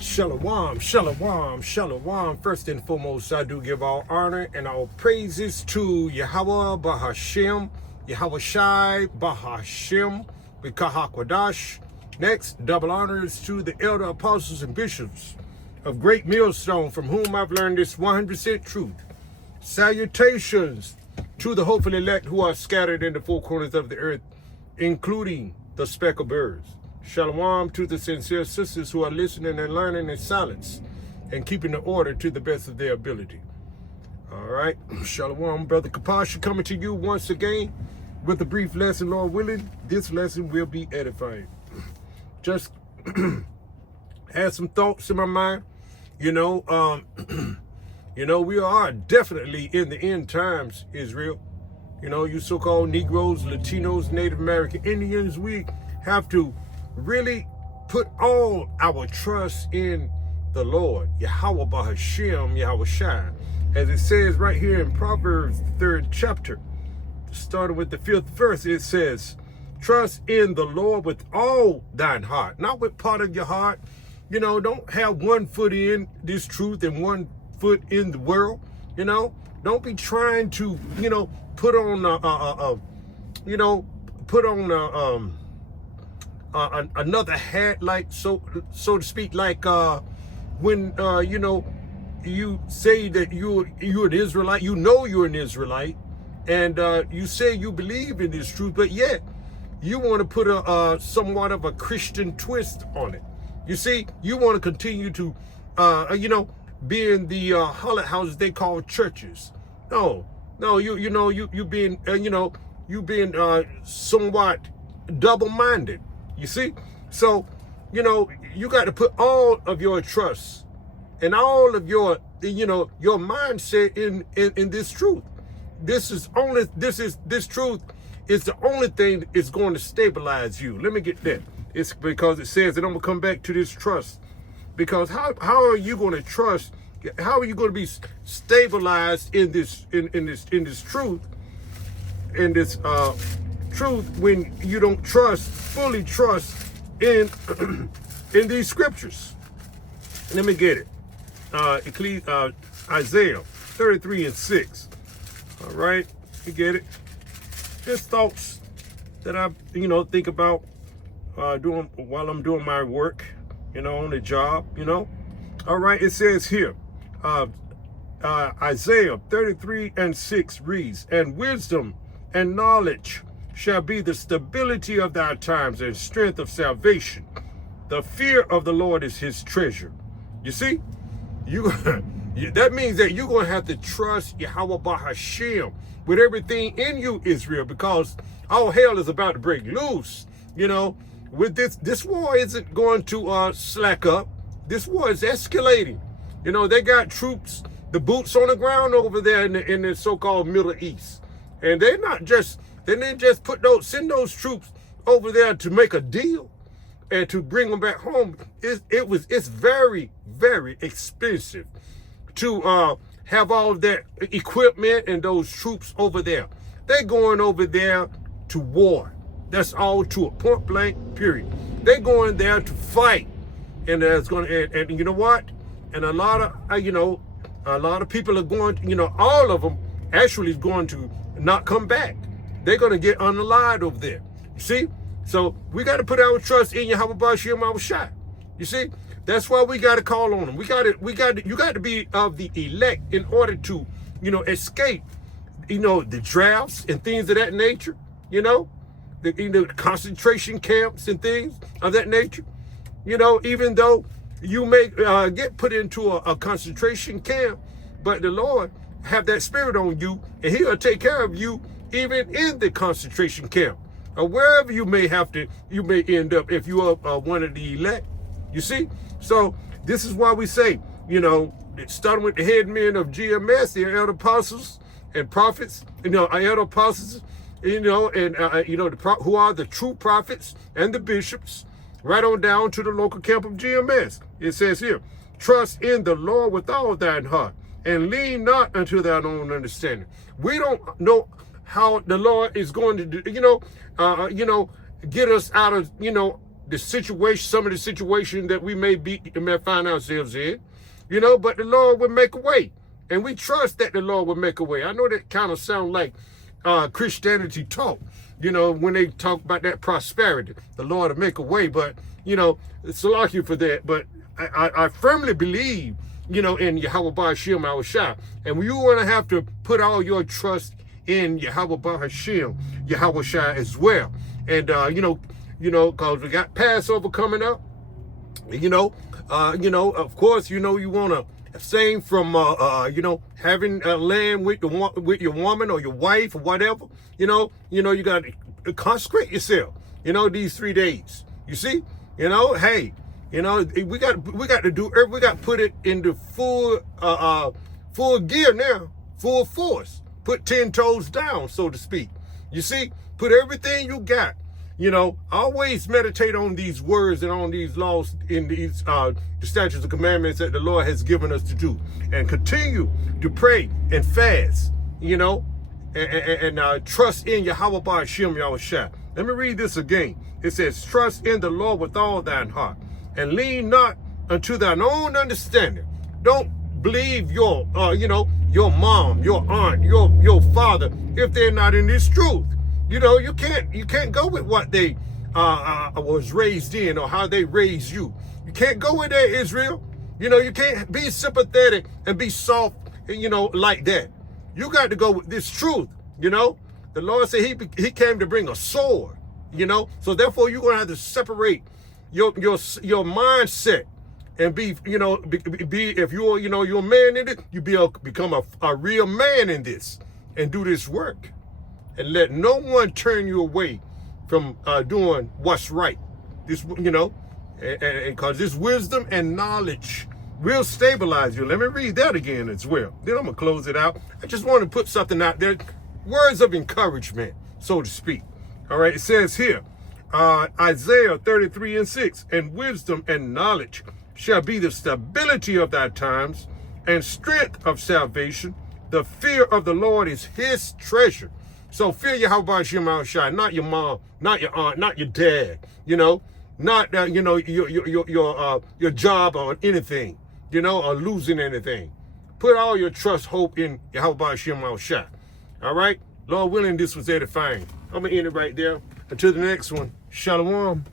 Shalom, shalom, shalom. First and foremost, I do give all honor and all praises to Yahweh Bahashem, Yahweh Shai Bahashem, B'Kahakwadash. Next, double honors to the elder apostles and bishops of Great Millstone, from whom I've learned this 100% truth. Salutations to the hopeful elect who are scattered in the four corners of the earth, including the speckled birds. Shalom to the sincere sisters who are listening and learning in silence and keeping the order to the best of their ability. All right. Shalom, Brother Kapasha, coming to you once again with a brief lesson, Lord willing. This lesson will be edifying. Just had some thoughts in my mind. We are definitely in the end times, Israel. You so-called Negroes, Latinos, Native American Indians, we have to really put all our trust in the Lord, Yahweh Bahashem, Yahweh Shai. As it says right here in Proverbs, the 3rd chapter, starting with the 5th verse, it says, trust in the Lord with all thine heart, not with part of your heart. Don't have one foot in this truth and one foot in the world. Don't be trying to, put on another hat, like so to speak, like when you say that you're an Israelite, you're an Israelite, and you say you believe in this truth, but yet you want to put a somewhat of a Christian twist on it. You see, you want to continue to be in the harlot houses they call churches. No, you being somewhat double-minded. You see? So, you got to put all of your trust and all of your mindset in this truth. This truth is the only thing that is going to stabilize you. Let me get that. It's because it says, and I'm going to come back to this trust. Because how are you going to trust? How are you going to be stabilized in this truth? In this truth, when you don't fully trust in these scriptures. Let me get it. Isaiah 33:6. All right, you get it. Just thoughts that I think about doing while I'm doing my work, on the job. All right, it says here, Isaiah 33:6 reads, and wisdom and knowledge shall be the stability of thy times and strength of salvation. The fear of the Lord is his treasure. You see, that means that you're going to have to trust Yahweh Bahashem with everything in you, Israel, because all hell is about to break loose. With this war isn't going to slack up. This war is escalating. They got troops, the boots on the ground over there in the so-called Middle East. And they didn't just send those troops over there to make a deal and to bring them back home. It's very, very expensive to have all of that equipment and those troops over there. They're going over there to war. That's all, to a point blank period. They're going there to fight. And there's going to, and you know what? And a lot of people are going, all of them actually is going to not come back. They're going to get unalived over there. You see? So we got to put our trust in Yahweh Bahashem, Yahweh Shai. You see? That's why we got to call on them. You got to be of the elect in order to, escape, the drafts and things of that nature, the concentration camps and things of that nature. Even though you may get put into a concentration camp, but the Lord have that spirit on you, and he'll take care of you even in the concentration camp, or wherever you may end up if you are one of the elect. You see? So this is why we say, starting with the head men of GMS, the elder apostles and prophets, elder apostles, who are the true prophets and the bishops, right on down to the local camp of GMS. It says here, trust in the Lord with all thine heart, and lean not unto thine own understanding. We don't know how the Lord is going to do, get us out of, the situation, some of the situation that we may find ourselves in, but the Lord will make a way. And we trust that the Lord will make a way. I know that kind of sounds like Christianity talk, when they talk about that prosperity, the Lord will make a way. But, it's a lot for that. But I firmly believe, in Yahweh Ba'ashem Yahushua. And you want to have to put all your trust in Yahweh Ba'ashem Yahushua as well. And, because we got Passover coming up, of course, you want to abstain from, having land with your woman or your wife or whatever. You got to consecrate yourself, these 3 days. You see, hey, we got to put it into full gear now, full force, put 10 toes down, so to speak. You see, put everything you got. Always meditate on these words and on these laws in these the statutes and commandments that the Lord has given us to do, and continue to pray and fast, and trust in Yahweh Ba'ashem Yahushua. Let me read this again. It says, trust in the Lord with all thine heart, and lean not unto thine own understanding. Don't believe your mom, your aunt, your father, if they're not in this truth. You can't go with what they was raised in or how they raised you. You can't go with that, Israel. You can't be sympathetic and be soft, like that. You got to go with this truth. The Lord said he came to bring a sword. So therefore you're gonna have to separate your mindset and be if you're a man in it, you become a real man in this and do this work. And let no one turn you away from doing what's right. This, and because this wisdom and knowledge will stabilize you. Let me read that again as well. Then I'm going to close it out. I just want to put something out there. Words of encouragement, so to speak. All right, it says here, Isaiah 33:6, and wisdom and knowledge shall be the stability of thy times and strength of salvation. The fear of the Lord is his treasure. So fear Yahweh Ba'ashem Yahushua, not your mom, not your aunt, not your dad, not your job or anything, or losing anything. Put all your trust, hope in Yahweh Ba'ashem Yahushua. All right, Lord willing, this was edifying. I'm gonna end it right there. Until the next one, Shalom.